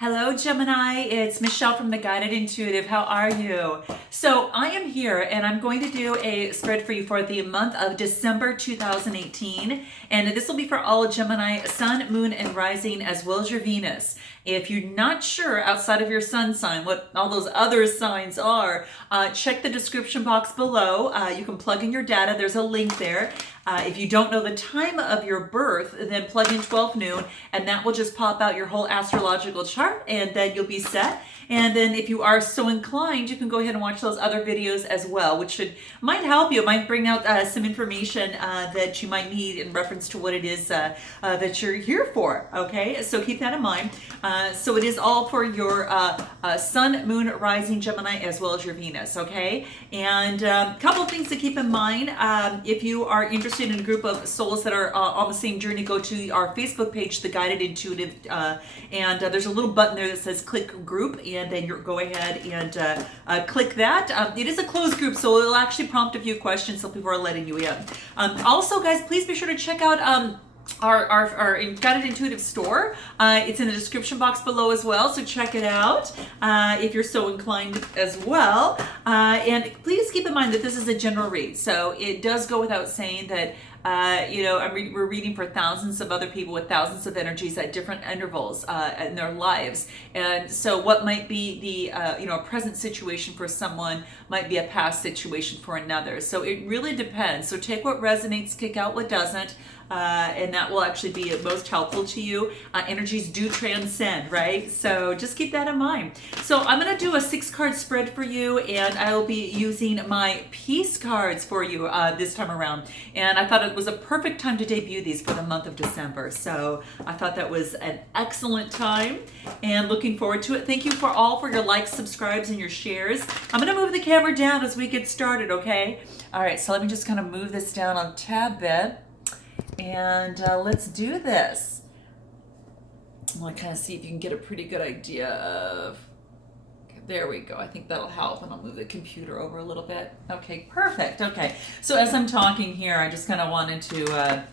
Hello, Gemini. It's Michelle from the Guided Intuitive. How are you? So I am here and I'm going to do a spread for you for the month of December 2018. And this will be for all Gemini, Sun, Moon, and Rising, as well as your Venus. If you're not sure outside of your sun sign what all those other signs are, check the description box below. You can plug in your data. There's a link there. If you don't know the time of your birth, then plug in 12 noon and that will just pop out your whole astrological chart and then you'll be set. And then if you are so inclined, you can go ahead and watch those other videos as well, which might help you. It might bring out some information that you might need in reference to what it is that you're here for. Okay, so keep that in mind. So it is all for your Sun, Moon, Rising, Gemini, as well as your Venus. Okay, and a couple of things to keep in mind. If you are interested in a group of souls that are on the same journey, go to our Facebook page, The Guided Intuitive, and there's a little button there that says click group, and then you go ahead and click that. It is a closed group, so it'll actually prompt a few questions so people are letting you in. Also, guys, please be sure to check out our Guided Intuitive store. It's in the description box below as well, so check it out if you're so inclined as well. And please keep in mind that this is a general read, so it does go without saying that we're reading for thousands of other people with thousands of energies at different intervals in their lives. And so what might be the a present situation for someone might be a past situation for another. So it really depends. So take what resonates, kick out what doesn't. And that will actually be most helpful to you. Energies do transcend, right? So just keep that in mind. So I'm going to do a 6-card spread for you, and I will be using my peace cards for you this time around. And I thought it was a perfect time to debut these for the month of December. So I thought that was an excellent time and looking forward to it. Thank you for your likes, subscribes, and your shares. I'm going to move the camera down as we get started, okay? All right, so let me just kind of move this down on tab bed. And let's do this. I want to kind of see if you can get a pretty good idea of, okay, there we go. I think that'll help, and I'll move the computer over a little bit. Okay, perfect. Okay, so as I'm talking here, I just kind of wanted to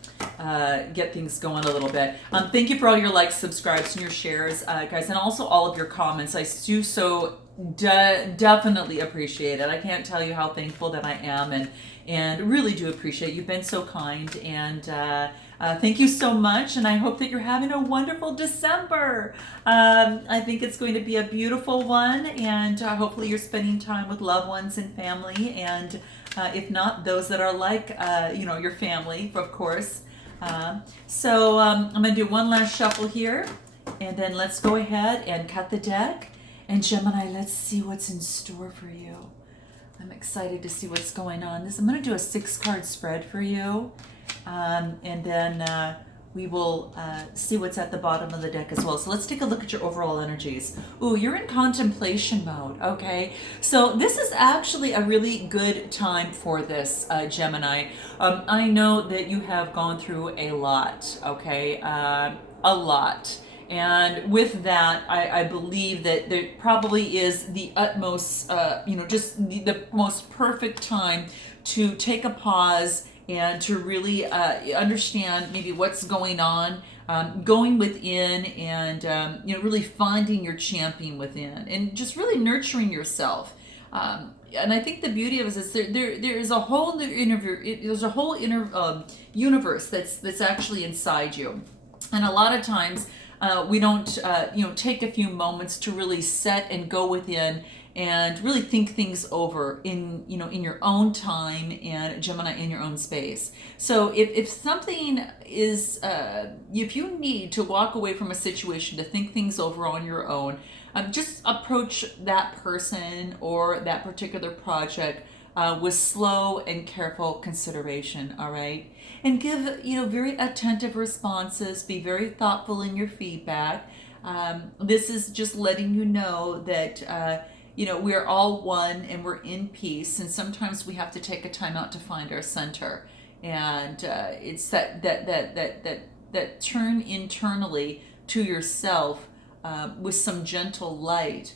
get things going a little bit. Thank you for all your likes, subscribes, and your shares, guys, and also all of your comments. I do so definitely appreciate it. I can't tell you how thankful that I am, and really do appreciate it. You've been so kind, and thank you so much, and I hope that you're having a wonderful December. I think it's going to be a beautiful one, and hopefully you're spending time with loved ones and family, and if not, those that are like your family, of course. So I'm going to do one last shuffle here, and then let's go ahead and cut the deck. And Gemini, let's see what's in store for you. I'm excited to see what's going on. I'm going to do a 6-card spread for you. And then we will see what's at the bottom of the deck as well. So let's take a look at your overall energies. Ooh, you're in contemplation mode, okay? So this is actually a really good time for this, Gemini. I know that you have gone through a lot, okay? A lot. And with that, I believe that there probably is the utmost, just the most perfect time to take a pause and to really understand maybe what's going on, going within and, really finding your champion within and just really nurturing yourself. And I think the beauty of it is there is a whole universe that's actually inside you. And a lot of times, we don't, take a few moments to really set and go within and really think things over in your own time, and Gemini, in your own space. So if something is, if you need to walk away from a situation to think things over on your own, just approach that person or that particular project with slow and careful consideration, all right? And give, very attentive responses, be very thoughtful in your feedback. This is just letting you know that, we're all one and we're in peace, and sometimes we have to take a time out to find our center. And it's that turn internally to yourself with some gentle light.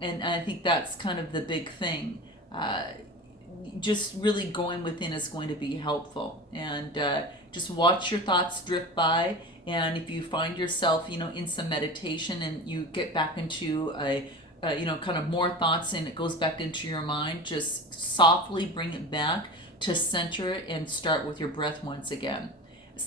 And I think that's kind of the big thing. Just really going within is going to be helpful, and just watch your thoughts drift by And if you find yourself, in some meditation and you get back into kind of more thoughts and it goes back into your mind, just softly bring it back to center and start with your breath once again.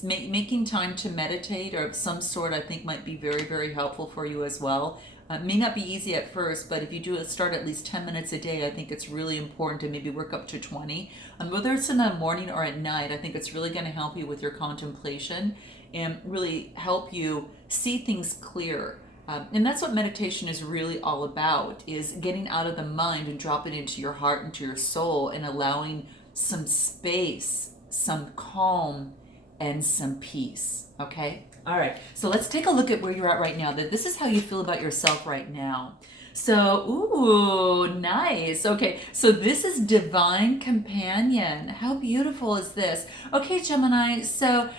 Making time to meditate or of some sort, I think, might be very, very helpful for you as well. May not be easy at first, but if you start at least 10 minutes a day, I think it's really important to maybe work up to 20. Whether it's in the morning or at night, I think it's really going to help you with your contemplation and really help you see things clearer. And that's what meditation is really all about, is getting out of the mind and dropping into your heart, into your soul, and allowing some space, some calm, and some peace. Okay? All right. So let's take a look at where you're at right now. This is how you feel about yourself right now. So, ooh, nice. Okay, so this is Divine Companion. How beautiful is this? Okay, Gemini, so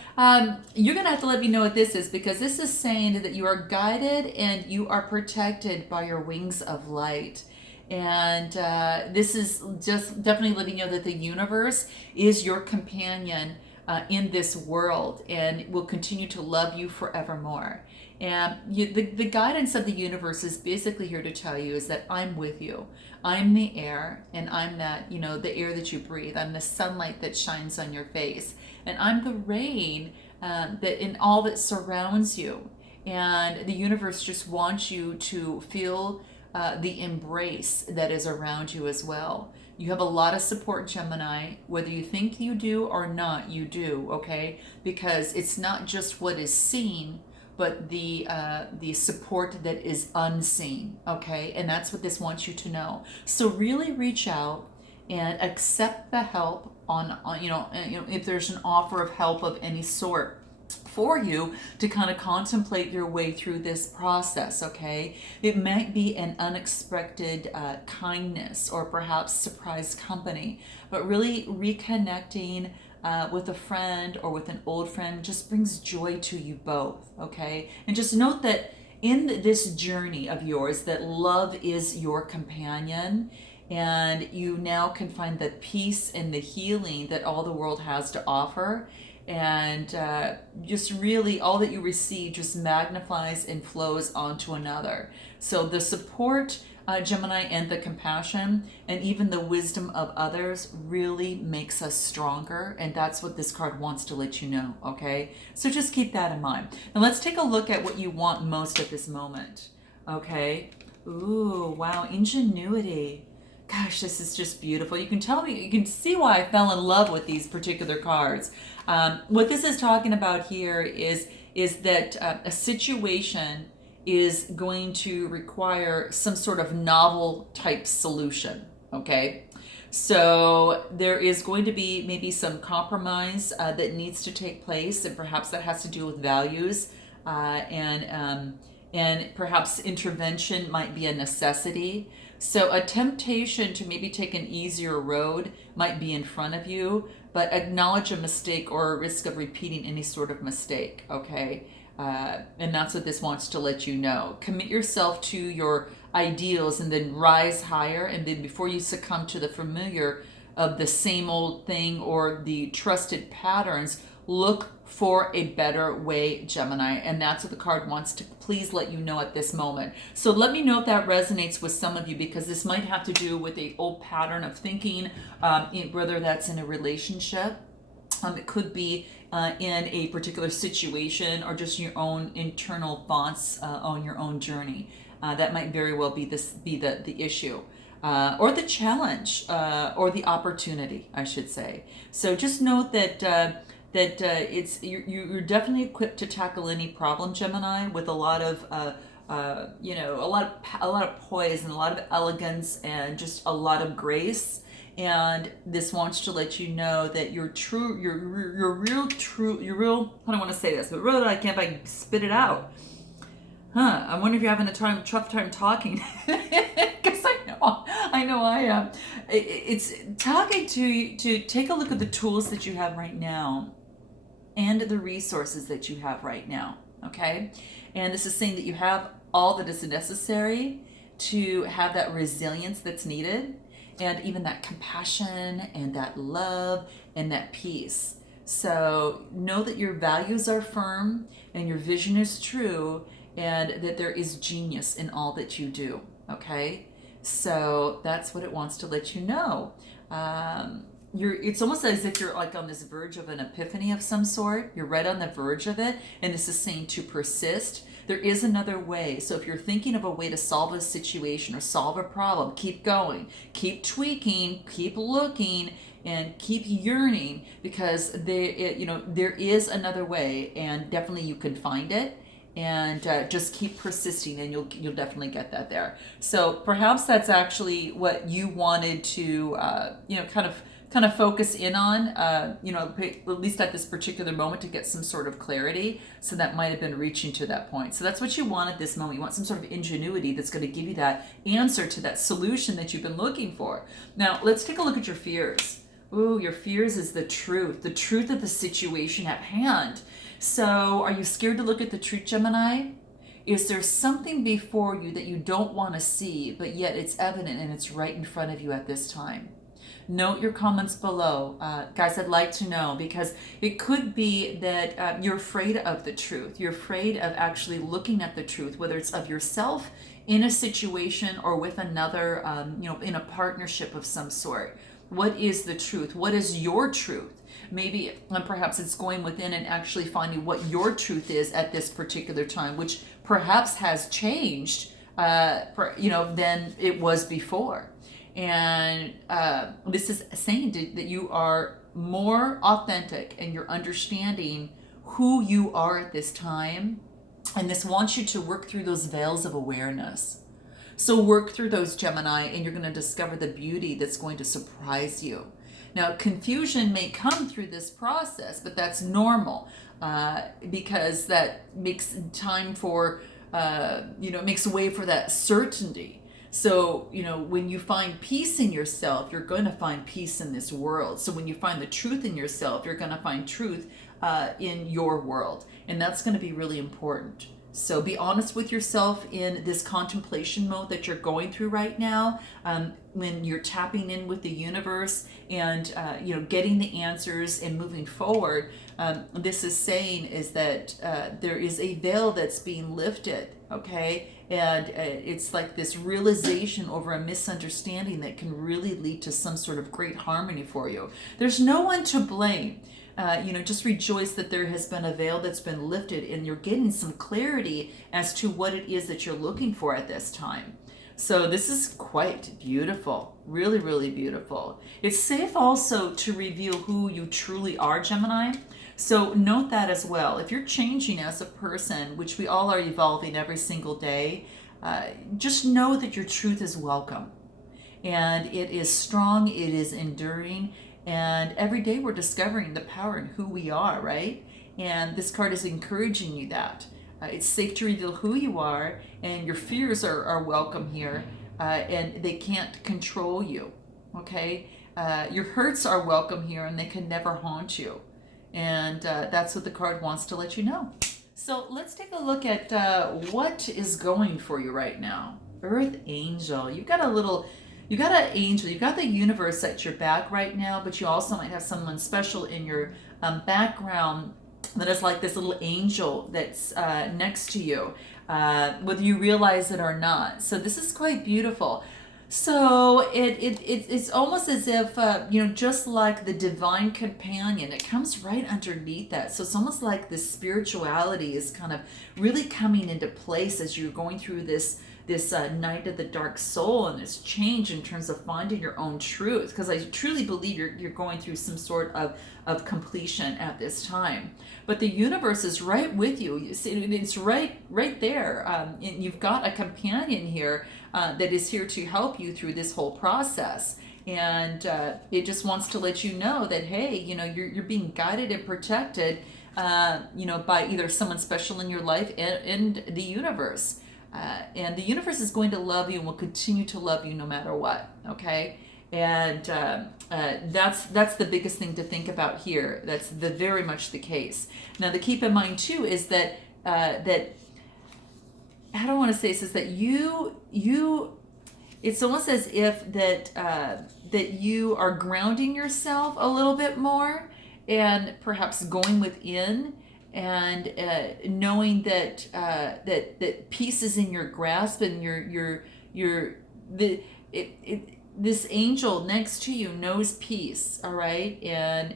you're going to have to let me know what this is, because this is saying that you are guided and you are protected by your wings of light. And this is just definitely letting you know that the universe is your companion in this world and will continue to love you forevermore. And the guidance of the universe is basically here to tell you is that I'm with you. I'm the air, and I'm that, the air that you breathe. I'm the sunlight that shines on your face. And I'm the rain that in all that surrounds you. And the universe just wants you to feel the embrace that is around you as well. You have a lot of support, Gemini. Whether you think you do or not, you do, okay? Because it's not just what is seen, but the support that is unseen, okay? And that's what this wants you to know. So really reach out and accept the help on if there's an offer of help of any sort for you to kind of contemplate your way through this process, okay? It might be an unexpected kindness or perhaps surprise company, but really reconnecting with a friend or with an old friend just brings joy to you both, okay? And just note that in this journey of yours, that love is your companion, and you now can find the peace and the healing that all the world has to offer. And just really all that you receive just magnifies and flows onto another. So the support, Gemini, and the compassion and even the wisdom of others really makes us stronger, and that's what this card wants to let you know, okay? So just keep that in mind. Now let's take a look at what you want most at this moment, okay? Ooh, wow, ingenuity. Gosh, this is just beautiful. You can see why I fell in love with these particular cards. What this is talking about here is that a situation is going to require some sort of novel type solution, okay? So there is going to be maybe some compromise that needs to take place, and perhaps that has to do with values, and perhaps intervention might be a necessity. So a temptation to maybe take an easier road might be in front of you, but acknowledge a mistake or a risk of repeating any sort of mistake, okay? And that's what this wants to let you know. Commit yourself to your ideals and then rise higher, and then before you succumb to the familiar of the same old thing or the trusted patterns, look for a better way, Gemini. And that's what the card wants to please let you know at this moment. So let me know if that resonates with some of you, because this might have to do with an old pattern of thinking, whether that's in a relationship. It could be in a particular situation, or just your own internal thoughts on your own journey. That might very well be the issue. Or the challenge, or the opportunity, I should say. So just note that you're definitely equipped to tackle any problem, Gemini, with a lot of a lot of poise and a lot of elegance and just a lot of grace. And this wants to let you know that your real, I don't want to say this, but really I can't, if I spit it out. I wonder if you're having a tough time talking. Because I know I am. It's talking to take a look at the tools that you have right now and the resources that you have right now, okay? And this is saying that you have all that is necessary to have that resilience that's needed, and even that compassion and that love and that peace. So know that your values are firm and your vision is true, and that there is genius in all that you do. Okay, so that's what it wants to let you know. It's almost as if you're like on this verge of an epiphany of some sort. You're right on the verge of it, and this is saying to persist. There is another way. So if you're thinking of a way to solve a situation or solve a problem, keep going, keep tweaking, keep looking, and keep yearning, because there is another way, and definitely you can find it. And just keep persisting, and you'll definitely get that there. So perhaps that's actually what you wanted to kind of focus in on, at least at this particular moment, to get some sort of clarity. So that might have been reaching to that point. So that's what you want at this moment. You want some sort of ingenuity that's going to give you that answer to that solution that you've been looking for. Now, let's take a look at your fears. Ooh, your fears is the truth of the situation at hand. So are you scared to look at the truth, Gemini? Is there something before you that you don't want to see, but yet it's evident and it's right in front of you at this time? Note your comments below. Guys, I'd like to know, because it could be that you're afraid of the truth. You're afraid of actually looking at the truth, whether it's of yourself in a situation or with another, in a partnership of some sort. What is the truth? What is your truth? Maybe perhaps it's going within and actually finding what your truth is at this particular time, which perhaps has changed, than it was before. And this is saying that you are more authentic and you're understanding who you are at this time. And this wants you to work through those veils of awareness. So work through those, Gemini, and you're going to discover the beauty that's going to surprise you. Now, confusion may come through this process, but that's normal, because that makes time for, makes way for that certainty. So, when you find peace in yourself, you're going to find peace in this world. So when you find the truth in yourself, you're going to find truth in your world. And that's going to be really important. So be honest with yourself in this contemplation mode that you're going through right now, when you're tapping in with the universe and, getting the answers and moving forward. This is saying is that there is a veil that's being lifted, okay? And it's like this realization over a misunderstanding that can really lead to some sort of great harmony for you. There's no one to blame. Just rejoice that there has been a veil that's been lifted and you're getting some clarity as to what it is that you're looking for at this time. So this is quite beautiful, really, really beautiful. It's safe also to reveal who you truly are, Gemini. So note that as well. If you're changing as a person, which we all are evolving every single day, just know that your truth is welcome. And it is strong, it is enduring, and every day we're discovering the power in who we are, right? And this card is encouraging you that. It's safe to reveal who you are, and your fears are welcome here, and they can't control you, okay? Your hurts are welcome here, and they can never haunt you. And that's what the card wants to let you know. So let's take a look at what is going for you right now. Earth Angel. You got an angel, you've got the universe at your back right now, but you also might have someone special in your background that is like this little angel that's next to you, whether you realize it or not. So this is quite beautiful. So it's almost as if, just like the divine companion, it comes right underneath that. So it's almost like the spirituality is kind of really coming into place as you're going through this night of the dark soul and this change in terms of finding your own truth, because I truly believe you're going through some sort of completion at this time. But the universe is right with you. You see, it's right there. And you've got a companion here that is here to help you through this whole process. And it just wants to let you know that, hey, you're being guided and protected, by either someone special in your life and the universe. And the universe is going to love you and will continue to love you no matter what, okay? And that's the biggest thing to think about here. That's very much the case. Now, to keep in mind too is that how do I want to say this, is that you it's almost as if that you are grounding yourself a little bit more, and perhaps going within and knowing that that peace is in your grasp, and your the this angel next to you knows peace. All right, and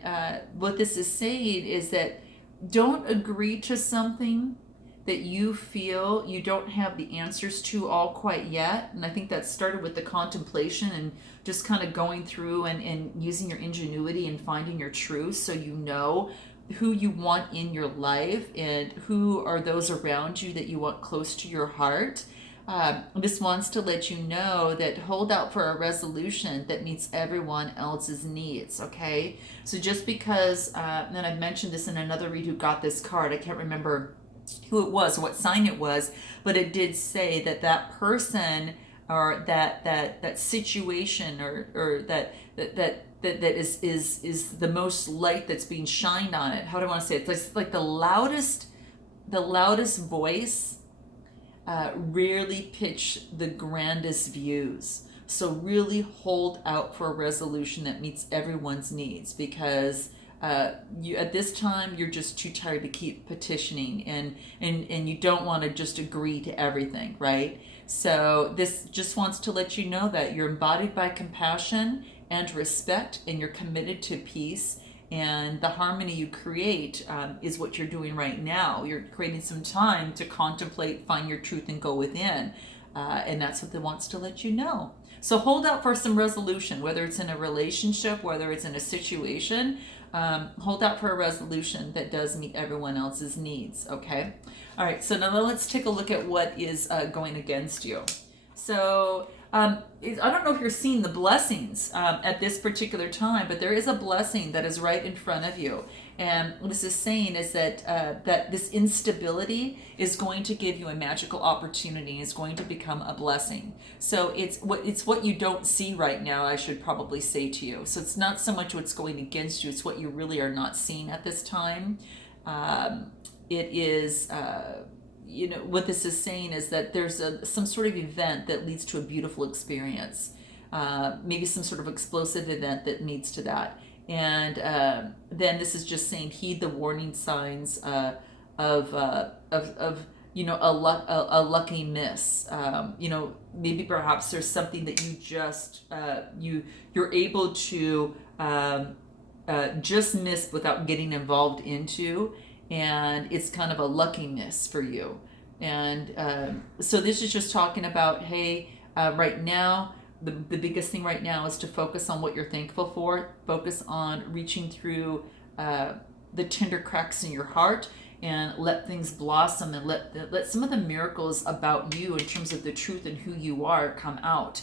what this is saying is that don't agree to something that you feel you don't have the answers to all quite yet. And I think that started with the contemplation and just kind of going through and using your ingenuity and finding your truth, so you know who you want in your life and who are those around you that you want close to your heart. This wants to let you know that hold out for a resolution that meets everyone else's needs, okay? So just because, and I've mentioned this in another read who got this card, I can't remember who it was, what sign it was, but it did say that that person or that situation or that is the most light that's being shined on it. How do I want to say it? It's like the loudest voice rarely pitch the grandest views. So really hold out for a resolution that meets everyone's needs, because you at this time you're just too tired to keep petitioning, and you don't want to just agree to everything, right? So this just wants to let you know that you're embodied by compassion and respect, and you're committed to peace, and the harmony you create is what you're doing right now. You're creating some time to contemplate, find your truth, and go within, and that's what it wants to let you know. So hold out for some resolution, whether it's in a relationship, whether it's in a situation. Hold out for a resolution that does meet everyone else's needs, okay? All right, so now let's take a look at what is going against you. So I don't know if you're seeing the blessings at this particular time, but there is a blessing that is right in front of you. And what this is saying is that that this instability is going to give you a magical opportunity. It's going to become a blessing. So it's what you don't see right now, I should probably say to you. So it's not so much what's going against you, it's what you really are not seeing at this time. It is what this is saying is that there's some sort of event that leads to a beautiful experience, maybe some sort of explosive event that leads to that. And then this is just saying heed the warning signs of a lucky miss. Maybe perhaps there's something that you just you're able to just miss without getting involved into, and it's kind of a lucky miss for you. And so this is just talking about, hey, right now, the biggest thing right now is to focus on what you're thankful for. Focus on reaching through the tender cracks in your heart, and let things blossom, and let some of the miracles about you in terms of the truth and who you are come out.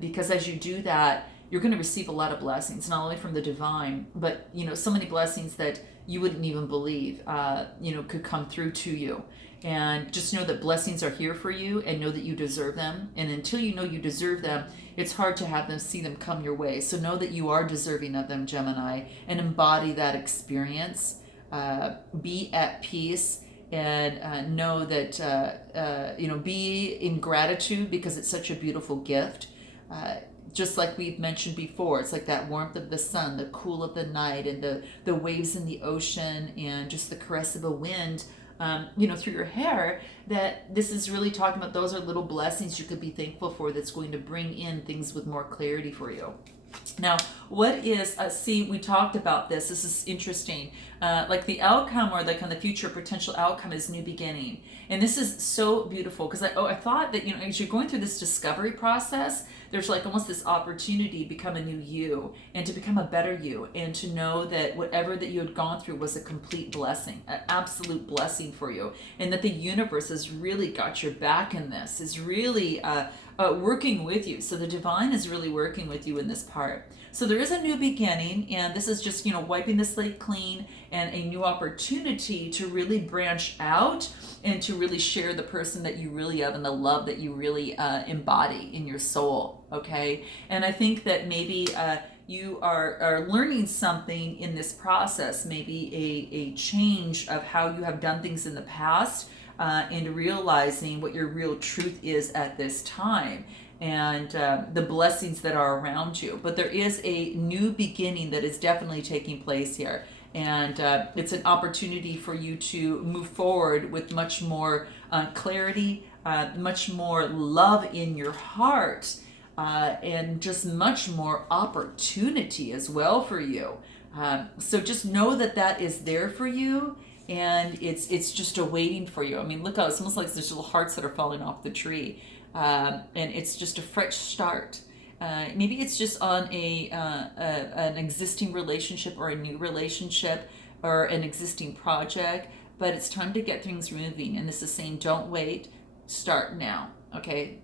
Because as you do that, you're going to receive a lot of blessings, not only from the divine, but so many blessings that you wouldn't even believe could come through to you. And just know that blessings are here for you, and know that you deserve them. And until you know you deserve them, it's hard to see them come your way. So know that you are deserving of them, Gemini, and embody that experience. Be at peace, and know that be in gratitude, because it's such a beautiful gift. Just like we've mentioned before, it's like that warmth of the sun, the cool of the night, and the waves in the ocean, and just the caress of a wind through your hair. That this is really talking about, those are little blessings you could be thankful for, that's going to bring in things with more clarity for you. Now, what is, we talked about this. This is interesting. Like the outcome, or like on the future potential outcome, is new beginning. And this is so beautiful, because I thought that, as you're going through this discovery process, there's like almost this opportunity to become a new you, and to become a better you, and to know that whatever that you had gone through was a complete blessing, an absolute blessing for you. And that the universe has really got your back in this, is really working with you. So the divine is really working with you in this part. So there is a new beginning, and this is just, wiping the slate clean, and a new opportunity to really branch out, and to really share the person that you really have, and the love that you really embody in your soul, okay? And I think that maybe you are learning something in this process, maybe a change of how you have done things in the past, and realizing what your real truth is at this time, and the blessings that are around you. But there is a new beginning that is definitely taking place here. And it's an opportunity for you to move forward with much more clarity, much more love in your heart, and just much more opportunity as well for you. So just know that that is there for you, and it's just awaiting for you. I mean, look how it's almost like there's little hearts that are falling off the tree, and it's just a fresh start. Maybe it's just on an existing relationship or a new relationship or an existing project, but it's time to get things moving. And this is saying, don't wait, start now, okay?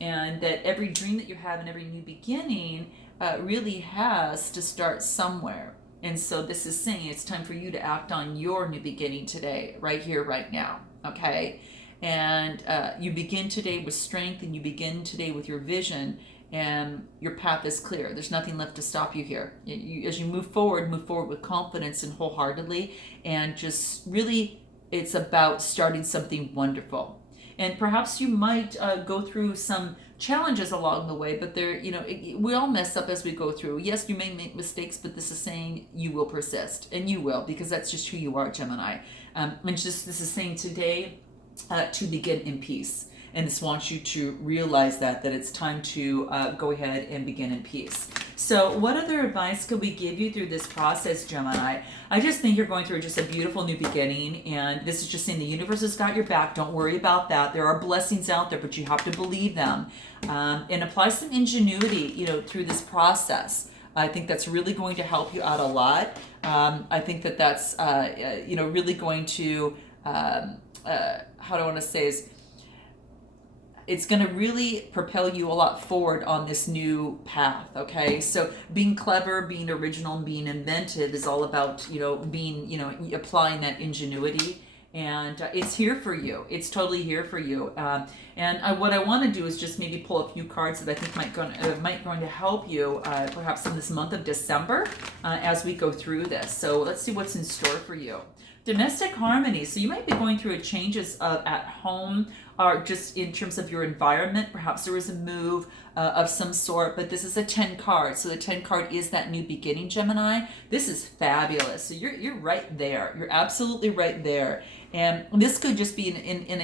And that every dream that you have and every new beginning really has to start somewhere. And so this is saying it's time for you to act on your new beginning today, right here, right now, okay? And you begin today with strength, and you begin today with your vision, and your path is clear. There's nothing left to stop you here. As you move forward with confidence and wholeheartedly, and just really, it's about starting something wonderful. And perhaps you might go through some challenges along the way, but we all mess up as we go through. Yes, you may make mistakes, but this is saying you will persist, and you will, because that's just who you are, Gemini. And this is saying today to begin in peace. And this wants you to realize that it's time to go ahead and begin in peace. So what other advice could we give you through this process, Gemini? I just think you're going through just a beautiful new beginning, and this is just saying the universe has got your back. Don't worry about that. There are blessings out there, but you have to believe them, and apply some ingenuity, through this process. I think that's really going to help you out a lot. I think that's really going to how do I want to say is, it's going to really propel you a lot forward on this new path, okay? So being clever, being original, and being inventive is all about, being, applying that ingenuity. And it's here for you. It's totally here for you. What I want to do is just maybe pull a few cards that I think might going to help you perhaps in this month of December as we go through this. So let's see what's in store for you. Domestic harmony. So you might be going through changes at home, or just in terms of your environment. Perhaps there is a move of some sort, but this is a 10 card. So the 10 card is that new beginning, Gemini. This is fabulous. So you're right there. You're absolutely right there. And this could just be in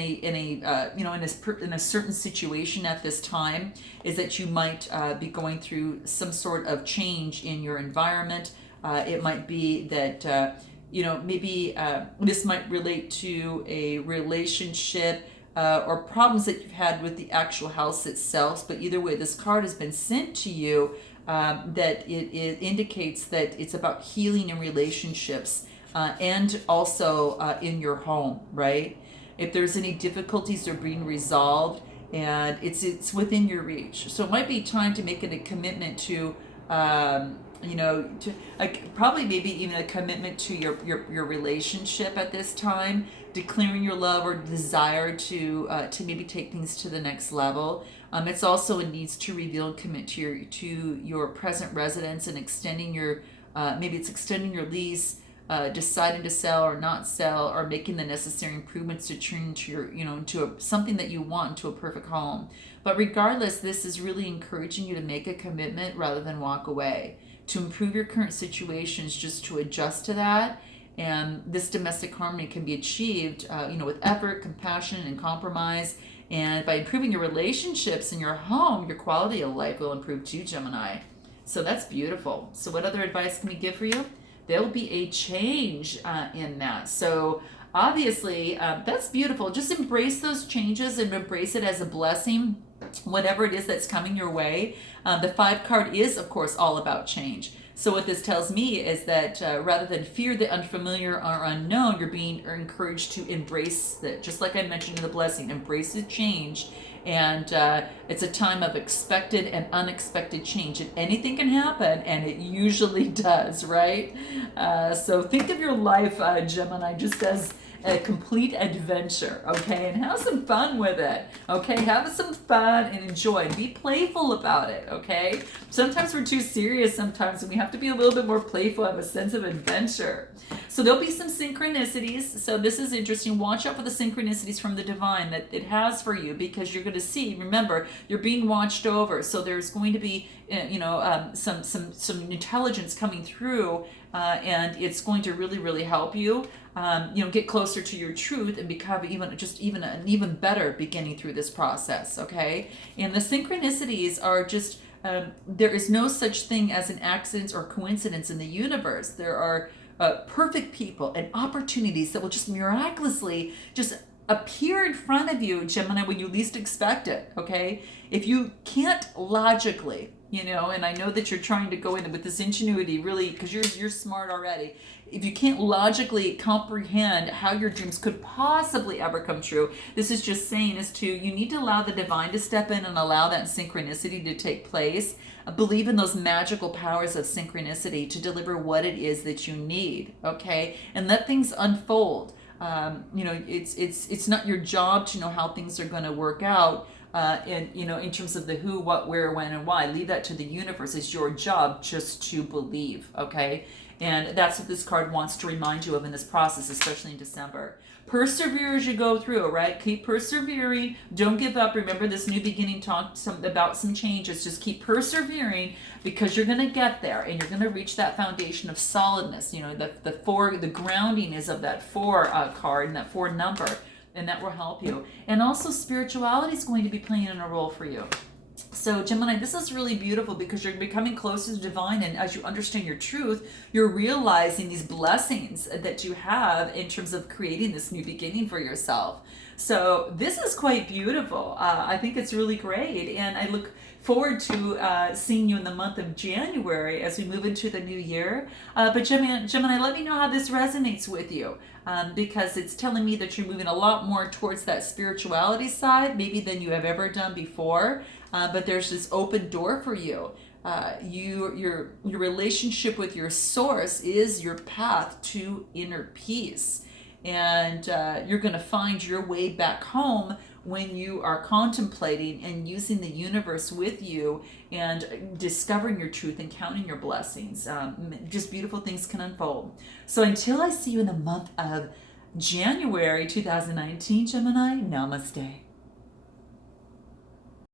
a certain situation at this time, is that you might be going through some sort of change in your environment. It might be that maybe this might relate to a relationship or problems that you've had with the actual house itself. But either way, this card has been sent to you that it indicates that it's about healing in relationships and also in your home, right? If there's any difficulties, they're being resolved, and it's within your reach. So it might be time to make it a commitment to to probably maybe even a commitment to your relationship at this time, declaring your love or desire to maybe take things to the next level. It's also a needs to reveal and commit to your present residence, and extending your maybe it's extending your lease, deciding to sell or not sell, or making the necessary improvements to turn to your into something that you want, into a perfect home. But regardless, this is really encouraging you to make a commitment rather than walk away, to improve your current situations, just to adjust to that. And this domestic harmony can be achieved, with effort, compassion, and compromise. And by improving your relationships in your home, your quality of life will improve too, Gemini. So that's beautiful. So what other advice can we give for you? There will be a change in that. So obviously, that's beautiful. Just embrace those changes and embrace it as a blessing, whatever it is that's coming your way. The 5 card is, of course, all about change. So what this tells me is that rather than fear the unfamiliar or unknown, you're being encouraged to embrace it. Just like I mentioned in the blessing, embrace the change. And it's a time of expected and unexpected change. And anything can happen, and it usually does, right? So think of your life, Gemini, just as a complete adventure, okay? And have some fun with it, okay? Have some fun and enjoy. Be playful about it, okay? Sometimes we're too serious sometimes, and we have to be a little bit more playful, have a sense of adventure. So there'll be some synchronicities. So this is interesting. Watch out for the synchronicities from the divine that it has for you, because you're going to see, remember, you're being watched over. So there's going to be, some intelligence coming through, and it's going to really, really help you, get closer to your truth and become an even better beginning through this process, okay? And the synchronicities are just, there is no such thing as an accident or coincidence in the universe. There are perfect people and opportunities that will just miraculously just appear in front of you, Gemini, when you least expect it, okay? If you can't logically, and I know that you're trying to go in with this ingenuity, really, because you're smart already. If you can't logically comprehend how your dreams could possibly ever come true, this is just saying you need to allow the divine to step in and allow that synchronicity to take place. Believe in those magical powers of synchronicity to deliver what it is that you need, okay? And let things unfold. It's not your job to know how things are going to work out. In terms of the who, what, where, when, and why. Leave that to the universe. It's your job just to believe, okay? And that's what this card wants to remind you of in this process, especially in December. Persevere as you go through, right? Keep persevering. Don't give up. Remember, this new beginning talked about some changes. Just keep persevering, because you're going to get there and you're going to reach that foundation of solidness. The grounding is of that 4 card and that 4 number. And that will help you. And also spirituality is going to be playing in a role for you. So Gemini, this is really beautiful, because you're becoming closer to divine, and as you understand your truth, you're realizing these blessings that you have in terms of creating this new beginning for yourself. So this is quite beautiful. I think it's really great, and I look forward to seeing you in the month of January as we move into the new year. But Gemini, let me know how this resonates with you, because it's telling me that you're moving a lot more towards that spirituality side, maybe than you have ever done before. But there's this open door for you. Your relationship with your source is your path to inner peace. And you're going to find your way back home when you are contemplating and using the universe with you and discovering your truth and counting your blessings. Just beautiful things can unfold. So until I see you in the month of January 2019, Gemini, namaste.